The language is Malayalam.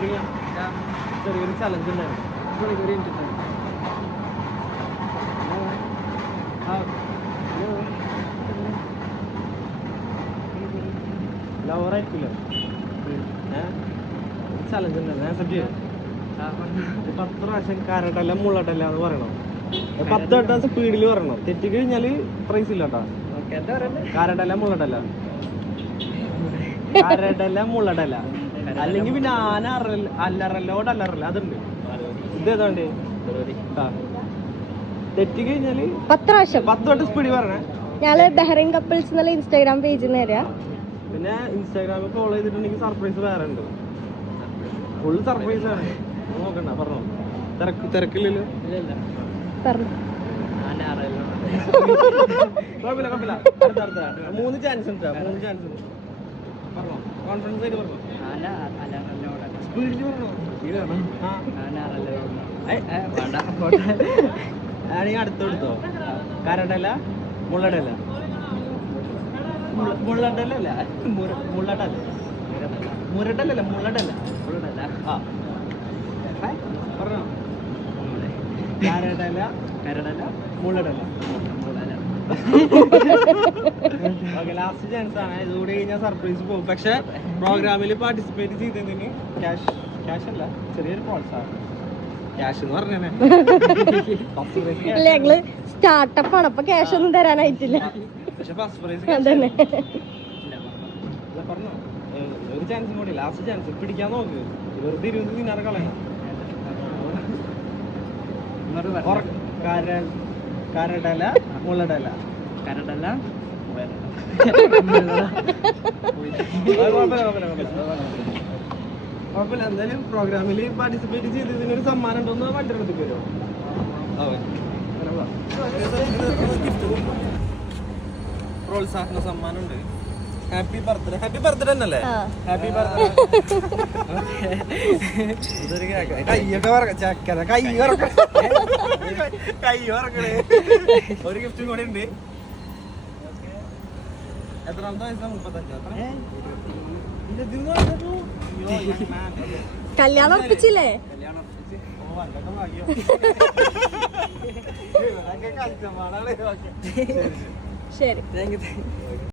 ചെറിയൊരു ചലഞ്ച് ഉണ്ടായിരുന്നു. ലവറായിരിക്കില്ല ചലഞ്ച് ഉണ്ടായിരുന്നു. ആക്സെപ്റ്റ് ചെയ്യാം. 10 പ്രാവശ്യം കാരട്ടല്ല മുള്ളട്ടല്ല എന്ന് പറയണം. 10 വട്ടം സ്പീഡിൽ പറയണം. തെറ്റിക്കഴിഞ്ഞാല് പ്രൈസ് ഇല്ല കേട്ടോ. കാരട്ടല്ല മുള്ളട്ടല്ല, കാരട്ടല്ല മുള്ളട്ടല്ല. അല്ലെങ്കിൽ പിന്നെ ആന അല്ലറല്ലോടല്ലറല്ല അതുണ്ട്. ഇതേതാണ്ട് തെറ്റിക്കഴിഞ്ഞാല് 10 വട്ടം സ്പീഡിൽ പറഞ്ഞേ. ഞങ്ങള് ബഹ്റൈൻ കപ്പിൾസ് എന്നുള്ള ഇൻസ്റ്റാഗ്രാം പേജിൽ നിന്ന് തരാം. പിന്നെ ഇൻസ്റ്റാഗ്രാമിൽ ഫോളോ ചെയ്തിട്ടുണ്ടെങ്കിൽ സർപ്രൈസ് വേറെ ഉണ്ട്. ഫുൾ സർപ്രൈസ് ആണ്. നോക്കണ്ട പറഞ്ഞോ. തിരക്കില്ലല്ലോ. കുഴപ്പമില്ല. അടുത്ത 3 ചാൻസ് ഉണ്ട്. 3 ചാൻസ് ഉണ്ട്. പറഞ്ഞോ, കോൺഫിഡൻസ് ആയിട്ട് പറഞ്ഞോ. സ്പീഡിൽ പറഞ്ഞോ. ആണെങ്കിൽ അടുത്തെടുത്തോ. കാരട്ടല്ല മുള്ളടല്ല. മുള്ളട്ടല്ല മുള്ളട്ടല്ല മുരട്ടല്ല മുള്ളട്ടല്ല. ആ പറഞ്ഞോ. കാരട്ടല്ല മുള്ളടല്ല. ഓക്കെ, ലാസ്റ്റ് ചാൻസ് ആണ്. ഇതുകൂടി കഴിഞ്ഞാൽ സർപ്രൈസ് പോകും. പക്ഷെ പ്രോഗ്രാമിൽ പാർട്ടിസിപ്പേറ്റ് ചെയ്തതിന് ക്യാഷ് അല്ല, ചെറിയൊരു പ്രോത്സാഹനം. ക്യാഷ് എന്ന് പറഞ്ഞേ ഞങ്ങള് സ്റ്റാർട്ടപ്പ് ആണ്, അപ്പൊ ക്യാഷ് ഒന്നും തരാനായിട്ടില്ല. പക്ഷെ ഫസ്റ്റ് പ്രൈസ് അതന്നെ. പറഞ്ഞോ. ഒരു ചാൻസും കൂടി, ലാസ്റ്റ് ചാൻസ് പിടിക്കാൻ നോക്ക്. വെറുതെ 20 ദിനാറ് കളയണം. കാരട്ടല്ല മുള്ളടല്ല. കുഴപ്പമില്ല. എന്തായാലും പ്രോഗ്രാമിൽ പാർട്ടിസിപ്പേറ്റ് ചെയ്തതിനൊരു സമ്മാനം ഉണ്ടോന്ന് വണ്ടി എടുത്തേക്ക് വരുമോ? പ്രോത്സാഹന സമ്മാനം ഉണ്ട്. ഹാപ്പി ബർത്ത്ഡേ തന്നെയല്ലേ? Happy birthday. കൈയൊക്കെ ചക്കര കൈ വറക്കണേ. ഒരു ഗിഫ്റ്റും കൂടെ ഉണ്ട്. എത്രാമത്തെ വയസ്സാണ്? 35. കല്യാണം ഉറപ്പിച്ചില്ലേ? ശരി.